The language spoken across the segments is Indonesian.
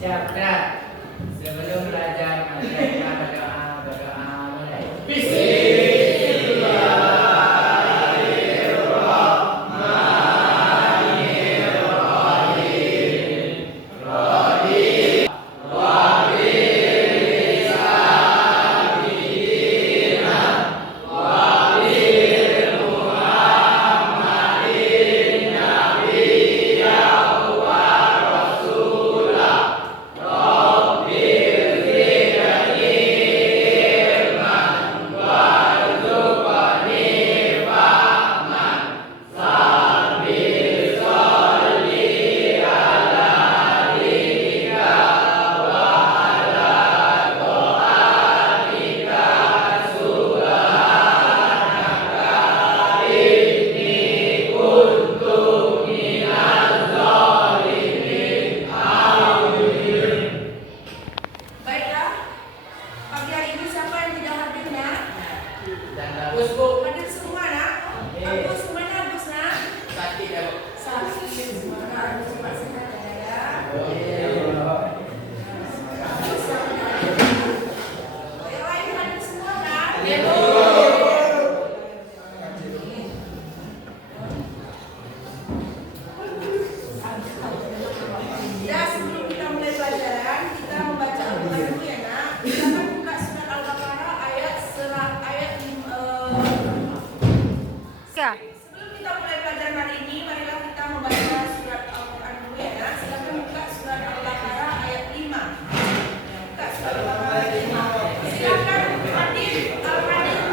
Siap, Kak. Sebelum belajar, mari kita berdoa mulai. Sebelum kita mulai pelajaran hari ini, marilah kita membaca surat Al-Quran dulu ya nak. Silakan buka surat Al-Baqarah ayat 5. Buka surat Al-Baqarah ayat 5. Silakan hadir, al-hadir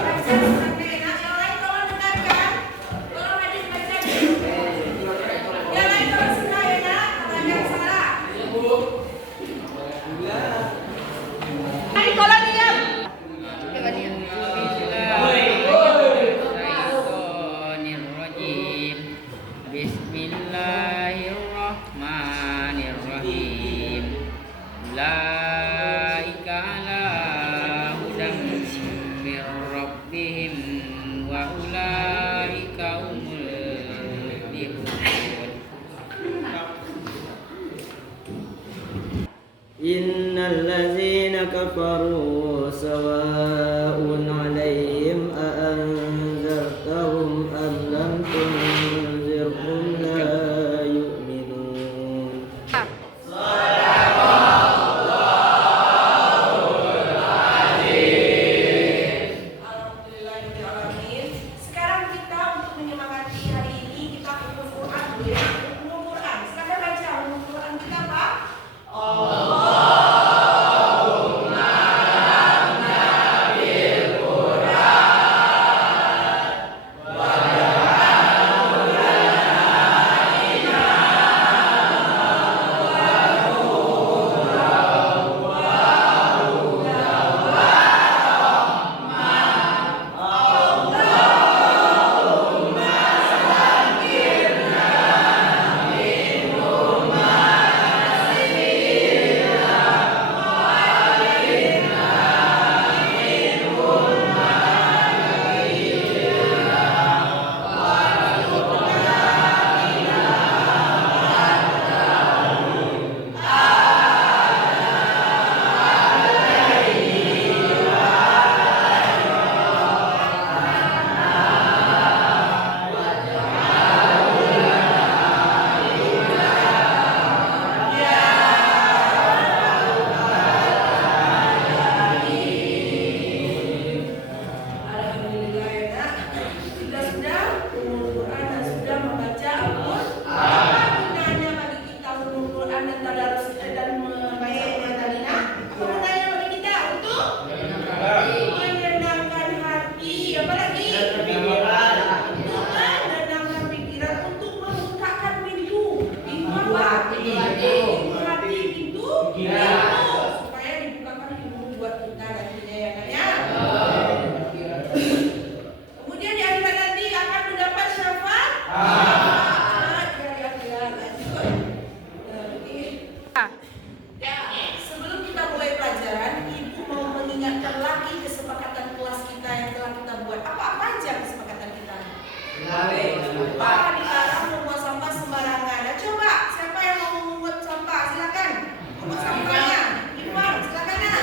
Wah, dilarang membuang sampah sembarangan. Nah, coba siapa yang mau memungut sampah? Silakan. Pungut sampahnya. Iwan, silakan ya.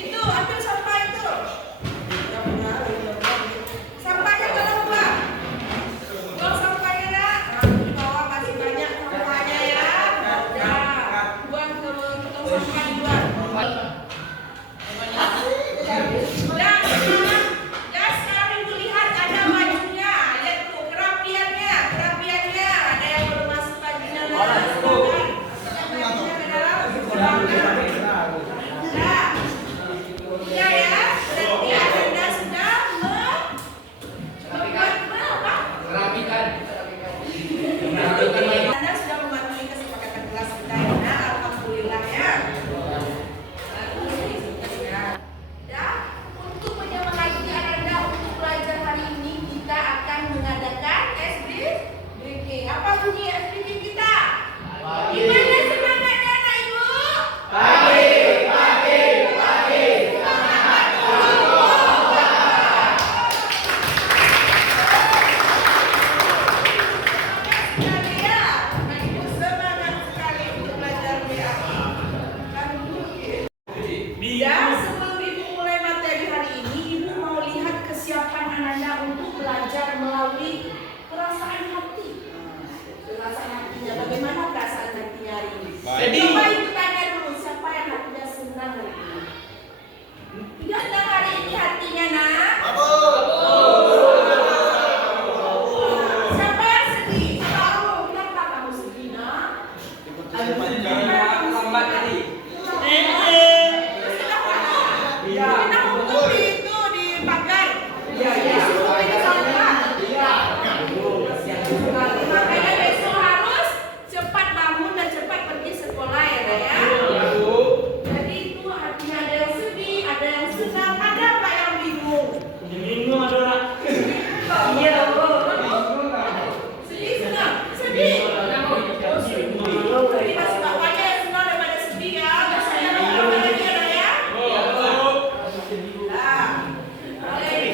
Itu ambil sampah itu. Sampahnya tolong buang. Buang sampahnya ya. Nah, di bawah masih banyak sampahnya ya. Udah. Buang ke tong sampah di luar. Dan sekarang ibu lihat ada bajunya, lihat tuh kerapiannya, ada yang belum masuk bajunya dalam, bajunya ke dalam, nah, iya ya, berarti Anda sudah membuat apa? Anda sudah mematuhi kesepakatan kelas kita ya, nah, alhamdulillah ya. Dan untuk menyemangati Anda untuk belajar hari ini, kita akan mengadakan SBK. Apa bunyi SBK kita? Gimana semangatnya anak ibu? Sekali ya, anak ibu semangat sekali untuk belajar ya. Kan mungkin. Dan sebelum ibu mulai materi hari ini, ibu mau lihat kesiapan Anda untuk belajar melalui perasaan hati. Perasaan hatinya, bagaimana perasaan hatinya hari ini? Sedih. Coba ibu tanya dulu, siapa yang hatinya senang hari ini? Tidak senang hari ini hatinya, nak? Siapa yang sedih? Tahu, kenapa kamu sedih, nak? Lambat tadi. Iya. Kita hukum di itu di pagar. Iya. Disuruh ini sampah. Iya. Makanya besok harus cepat bangun dan cepat pergi sekolah ya, Nak, ya. Jadi itu artinya ada yang sedih, ada yang senang, ada apa yang bingung. Bingung ada orang. Iya, sedih senang, sedih. Jadi masih bapaknya yang senang daripada sedih ya. Biasanya orang lagi ya, Nak, ya. Nah, boleh.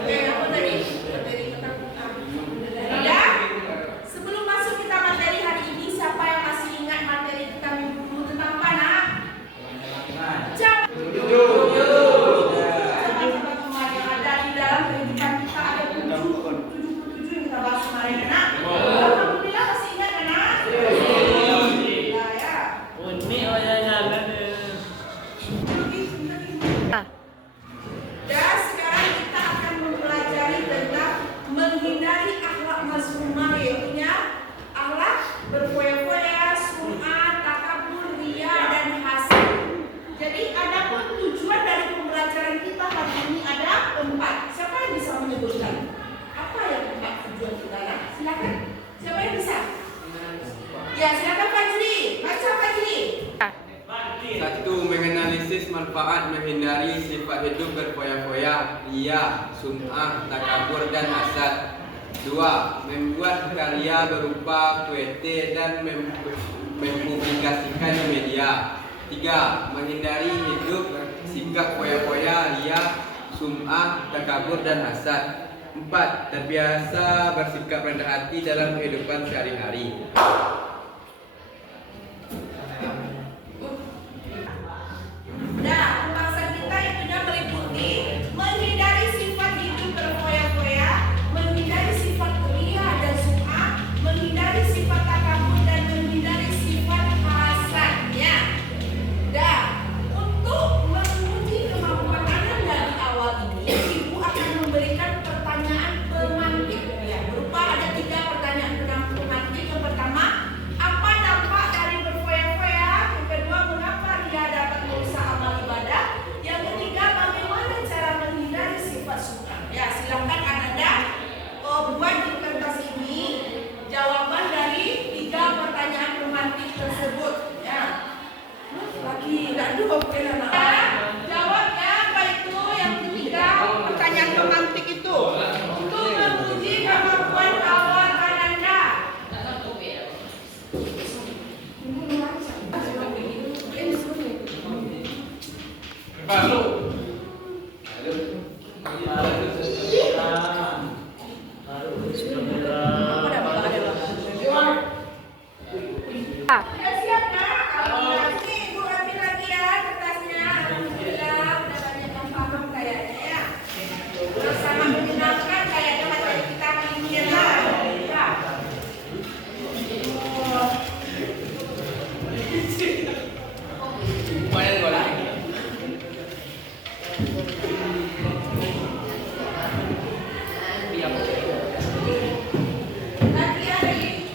Oke, apa tadi? Materi ketakutan. Ya, sebelum masuk kita materi hari ini, siapa yang masih ingat materi kita minggu dulu tentang apa, nak? Siapa? Sahabat-sahabat teman yang ada di dalam kehidupan kita ada 77 yang kita bahas kemarin, nak. Alhamdulillah masih ingat, kan, nak? Alhamdulillah ya. Dan sekarang kita akan mempelajari tentang menghindari akhlak mazmumah, yaitu akhlak berfoya-foya, sum'ah, takabur, riya, dan hasad. Jadi ada pun tujuan dari pembelajaran kita hari ini ada 4. Siapa yang bisa menyebutkan? Apa yang 4 tujuan kita? Ya? Silakan. Siapa yang bisa? Ya, silakan Fajri. Baca Fajri. 1. Menganalisis manfaat menghindari sifat hidup berfoya-foya, riya, sum'ah, takabur, dan hasad. 2. Membuat karya berupa kuete dan mempublikasikan di media. 3. Menghindari hidup sikap foya-foya, riya, sum'ah, takabur, dan hasad. 4. Terbiasa bersikap rendah hati dalam kehidupan sehari-hari. Nah, pembahasan kita itunya meliputi menghindari sifat hidup berfoya-foya, menghindari sifat riya dan sum'ah, menghindari sifat takabur, dan menghindari sifat hasad. Ya. Dan untuk menguji kemampuan Anda di awal ini, Ibu akan memberikan pertanyaan pemantik. Ya, berupa ada 3 pertanyaan pemantik. Yang pertama, Sudah siap nak? Alhamdulillah. Ibu ambil lagi ya kertasnya. Alhamdulillah udah banyak yang paham kayaknya ya. Bersama menyenangkan kayaknya materi kita hari ini ya. Ya. Mana gua lagi? Nanti hari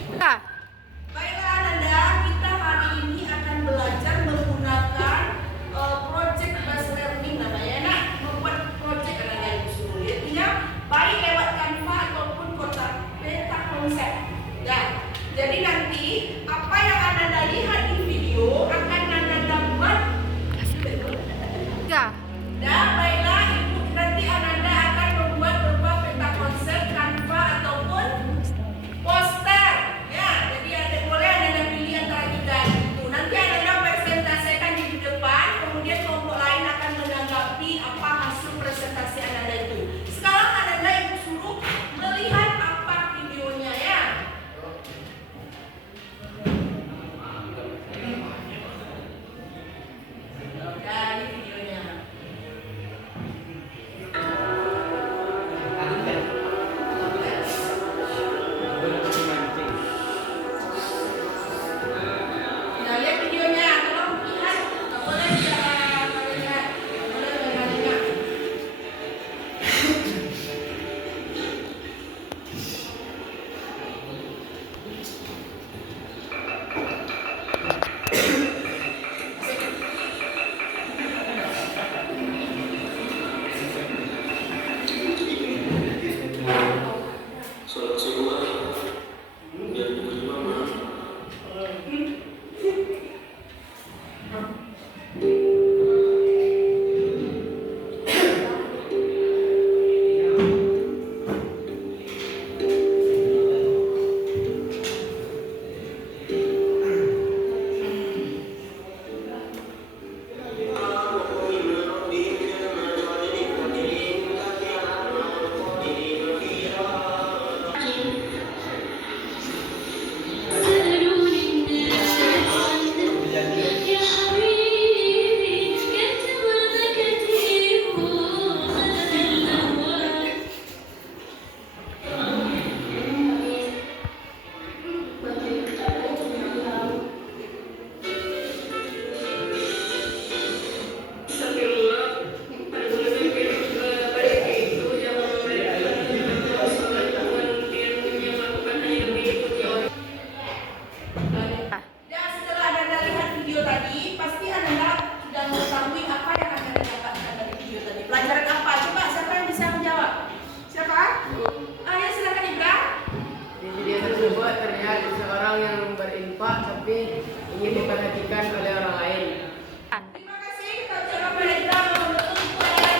baiklah Ananda, kita hari ini akan belajar menggunakan project based learning namanya nak, membuat project Ananda itu suruh ya, baik lewat Canva ataupun kotak peta konsep ya. Jadi nanti apa yang Ananda lihat di video akan Ananda buat ya, baiklah ibu, nanti Ananda akan membuat berupa peta konsep Canva ataupun poster ya. Jadi ada boleh Anda pilih antara tiga itu. Nanti Anda presentasikan di depan, kemudian kelompok lain akan menanggapi apa hasil presentasi Anda itu. Sekarang Anda ibu suruh melihat apa videonya ya. Ya, ini videonya. Nah, lihat videonya, tolong lihat. Nggak boleh lihat, boleh lihat. Sholat subuh biar diterima mah. Dan setelah Anda lihat video tadi, pasti Anda sudah mengetahui apa yang akan didapatkan dari video tadi. Pelajaran apa? Coba siapa yang bisa menjawab? Siapa? Ayo silakan Ibra. Di video tersebut terlihat seseorang yang berinfak tapi ingin diperhatikan oleh orang lain. Terima kasih. Kita ucapkan pada Ibra membentuk pelajaran.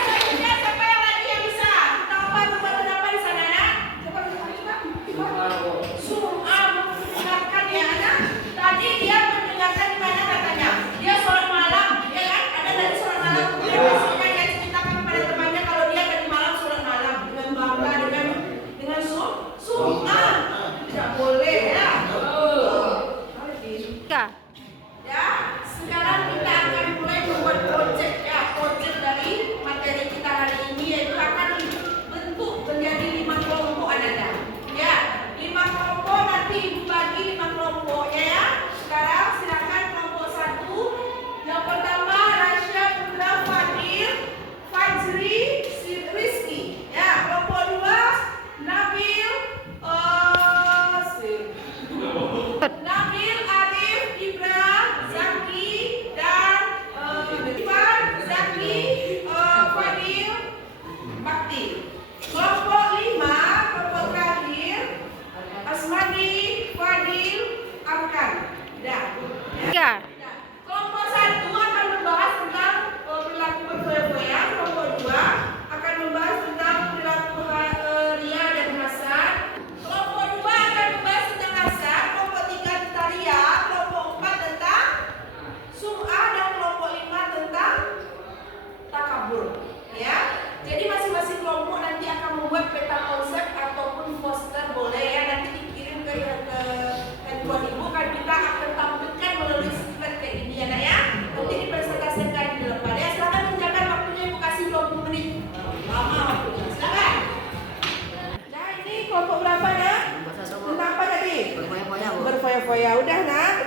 Selanjutnya siapa yang lagi yang bisa? Kita buat apa di sana nak? Coba. Sum'ah mendengarkan ya anak. Tadi dia mendengarkan di mana katanya? Dia sholat malam, ya kan? Ada dari sholat malam. Kemudian besoknya dia ceritakan kepada temannya kalau dia tadi malam sholat malam dengan bangga dengan sum'ah. Tidak boleh ya. Ya, sekarang kita akan mulai membuat project ya. Project dari materi kita hari ini yaitu akan dibentuk menjadi 5 kelompok Anda. Ya, 5 kelompok nanti ibu bagi 5 kelompoknya ya. Sekarang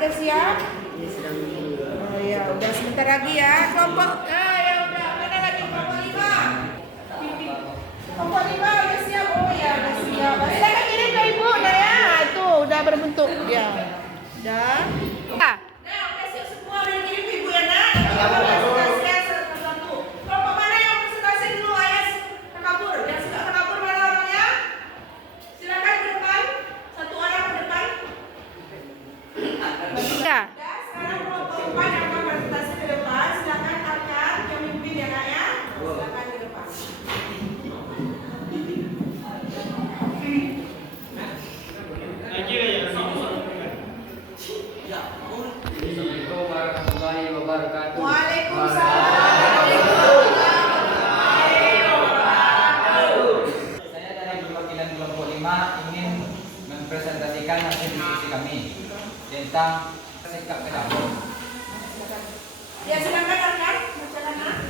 udah siap? Ini sedang Oh ya, udah sebentar lagi ya. Kelompok, ya udah. Mana lagi kelompok 5? Kelompok 5 udah siap. Oh ya, udah siap. Silakan kirim ke ibu, nah ya. Itu udah berbentuk. Ya, udah. Nah, udah siap semua. Udah kirim ke ibu ya, nak. Presentasi satu-satu. Kelompok mana yang presentasi dulu, ayah? Takabur. Yang suka takabur mana orangnya? Silakan ke depan. Satu orang ke depan. Ya. Sekarang kelompok 4 yang akan presentasi ke depan. Silakan Arkan yang mimpin ya, nak ya. Silakan ke depan. Lagi ya. Assalamualaikum warahmatullahi wabarakatuh. Waalaikumsalam. Saya dari perwakilan kelompok 5 ingin mempresentasikan hasil diskusi kami tentang sikap takabur. Ya silakan Arkan, bacakan nak.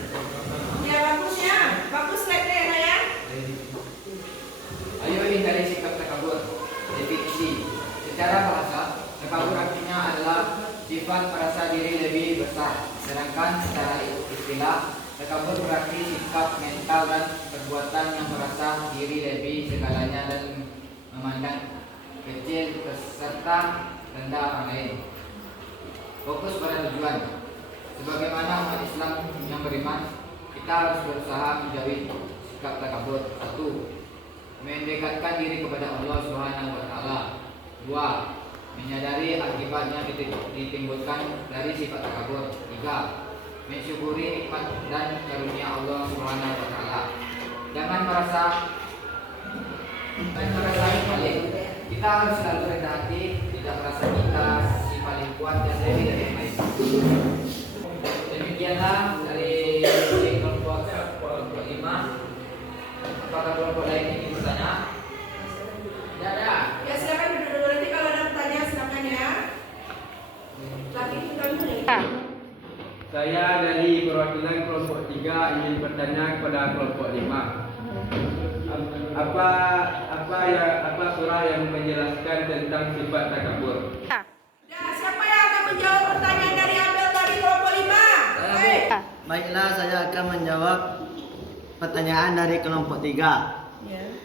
Ya bagus ya, bagus slide-nya ya, nak ya. Ayo hindari sikap takabur. Definisi. Secara bahasa, takabur artinya adalah sifat merasa diri lebih besar. Sedangkan secara istilah, takabur berarti sikap mental dan perbuatan yang merasa diri lebih segalanya dan memandang kecil peserta rendah orang lain. Fokus pada tujuan. Sebagaimana umat Islam yang beriman, kita harus berusaha menjauhi sikap takabur. 1. Mendekatkan diri kepada Allah Subhanahu wa taala. 2. Menyadari akibatnya ditimbulkan dari sifat takabur. 3. Mensyukuri nikmat dan karunia Allah Subhanahu wa taala. Jangan merasa paling. Kita harus selalu rendah hati, tidak merasa kita si paling kuat dan lebih dari yang lain. Demikianlah dari kelompok 5. Apakah kelompok lain ingin bertanya? Tidak ada. Ya silakan duduk dulu, nanti kalau ada pertanyaan silakan ya. Lagi kita dulu nih. Saya dari perwakilan kelompok 3 ingin bertanya kepada kelompok 5. Apa surah yang menjelaskan tentang sifat takabur? Ya, siapa yang akan menjawab pertanyaan dari Abel dari kelompok 5? Baiklah, saya akan menjawab pertanyaan dari kelompok 3. Ya.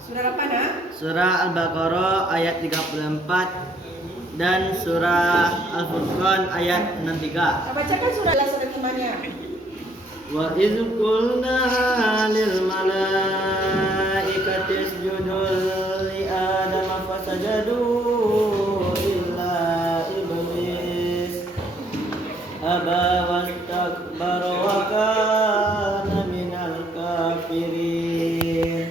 Surah apa nak? Surah Al-Baqarah ayat 34 dan surah Al-Furqan ayat 63. Kita bacakan surah imannya. Wa idz qulna lil malaikati isjudu li Adam fasajadu illa iblis aba wastakbara wa kana minal kafirin.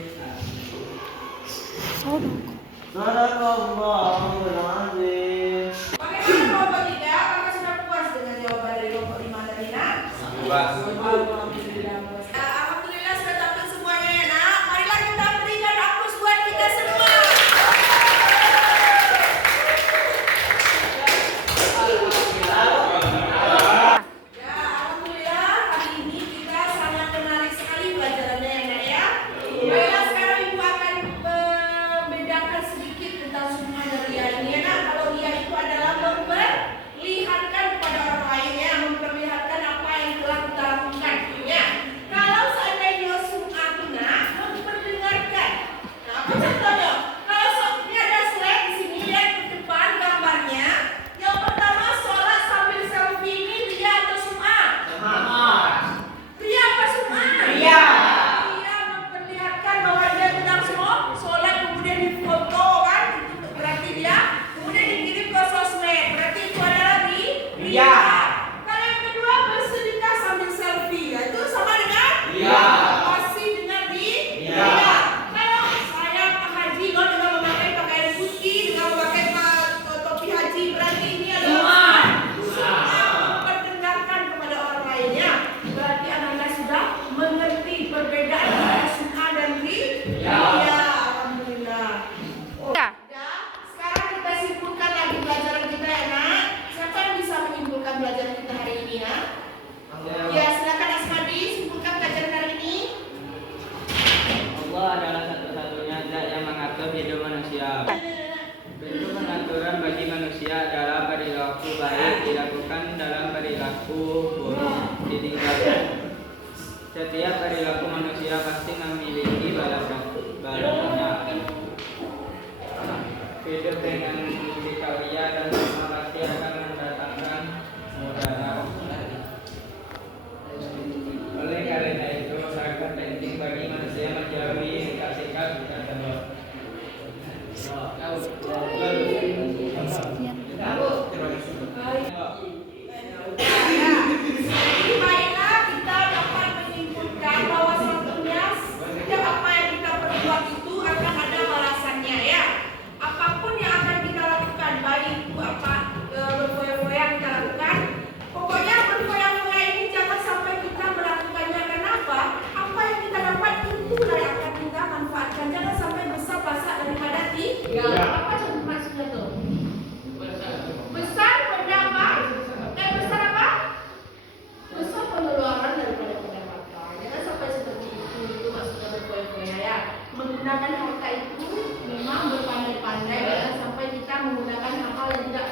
Sadaqallahul azim. Bagaimana kelompok 3? Apakah sudah puas dengan jawaban dari kelompok 5 tadi nak? Puas. Alhamdulillah sudah tampil semuanya ya nak. Marilah kita berikan aplaus buat kita semua. Ya, alhamdulillah hari ini kita sangat menarik sekali pelajarannya ya nak ya. Baiklah sekarang ibu akan membedakan sedikit tentang summa dan ria ini ya nak. Kalau ria itu adalah memperlihatkan kepada orang lain ya, memperlihatkan apa yang telah kita lakukan ya. Kalau seandainya summa itu nak memperdengarkan. Nah, apa contohnya? Kalau ini ada slide di sini lihat ke depan gambarnya. Yang pertama sholat sambil selfie ini ria atau summa? Ria apa summa? Ria. Ria memperlihatkan bahwa dia sedang sholat kemudian difoto kan, itu berarti dia kemudian dikirim ke sosmed, berarti itu adalah ria. Kalau yang kedua bersedekah sambil selfie, ya, itu sama dengan ria. Masih dengan ria. Kalau saya Pak Haji loh dengan memakai pakaian putih, dengan memakai topi haji, berarti ini adalah memperdengarkan kepada orang lainnya. Berarti anak-anak sudah mengerti perbedaan antara sum'a dan ria. Alhamdulillah. Ya, sekarang kita simpulkan lagi pelajaran kita ya nak. Siapa yang bisa menyimpulkan pelajaran kita hari ini ya? Ya, silakan Asmadi simpulkan pelajaran hari ini. Allah adalah satu-satunya zat yang mengatur hidup manusia. Bentuk pengaturan bagi manusia adalah perilaku baik dilakukan dalam perilaku buruk ditinggalkan. Setiap perilaku manusia pasti memiliki balasannya. Hidup dengan dikawia dan semua pasti akan mendatangkan mudarat. Oleh karena itu, sangat penting bagi manusia menjauhi sikap-sikap tersebut. Jadi baiklah kita dapat menyimpulkan bahwa satunya setiap apa yang kita perbuat itu akan ada balasannya ya. Apapun yang akan kita lakukan, baik itu apa berfoya-foya kita lakukan, pokoknya berfoya-foya ini jangan sampai kita melakukannya. Kenapa? Apa yang kita dapat itulah yang akan kita manfaatkan. Jangan sampai besar pasak daripada tinggal. Apa contoh maksudnya tuh? Besar pendapat, besar apa? Besar pengeluaran daripada pendapatan. Jangan sampai seperti itu maksudnya berfoya-foya ya. Menggunakan harta itu memang berpandai-pandai, jangan sampai kita menggunakan hal-hal yang tidak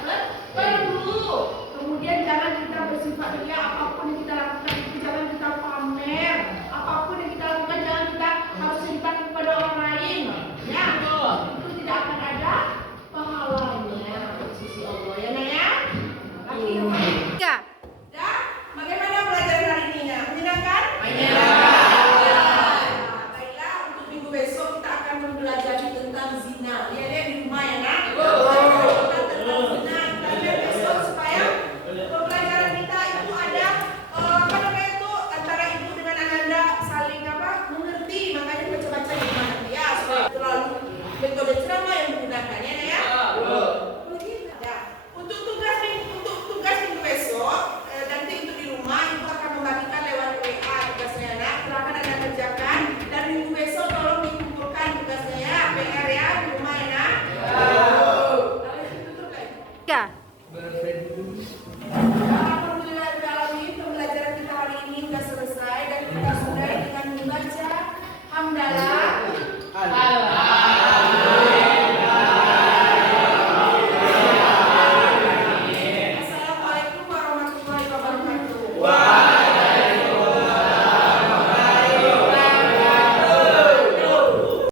perlu. Kemudian jangan kita bersifat ria, apapun yang kita lakukan